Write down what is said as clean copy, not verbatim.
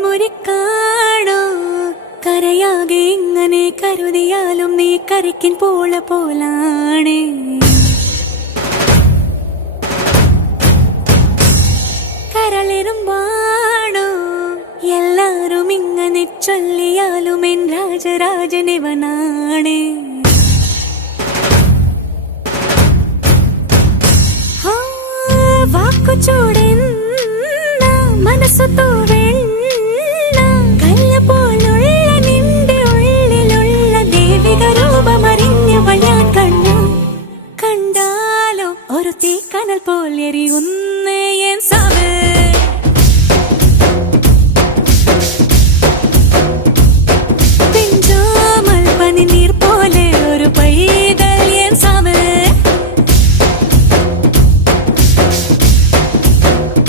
മുറിക്കാണോ കരയാകെ ഇങ്ങനെ കരുതിയാലും നീ കരയ്ക്കിൻ പോലാണ് കരളിരുമ്പാണോ എല്ലാരും ഇങ്ങനെ ചൊല്ലിയാലും എൻ രാജരാജനിവനാണ് വാക്കു ചൂടെന്ന മനസ്സു തോവെണ്ണ കല്ല പോലുള്ള നിന്റെ ഉള്ളിലുള്ള ദേവിക രൂപമറിഞ്ഞവൾ ഞാൻ കണ്ടു കണ്ടാലോ ഒരു തീക്കനൽ പോലെ എരിയുന്നു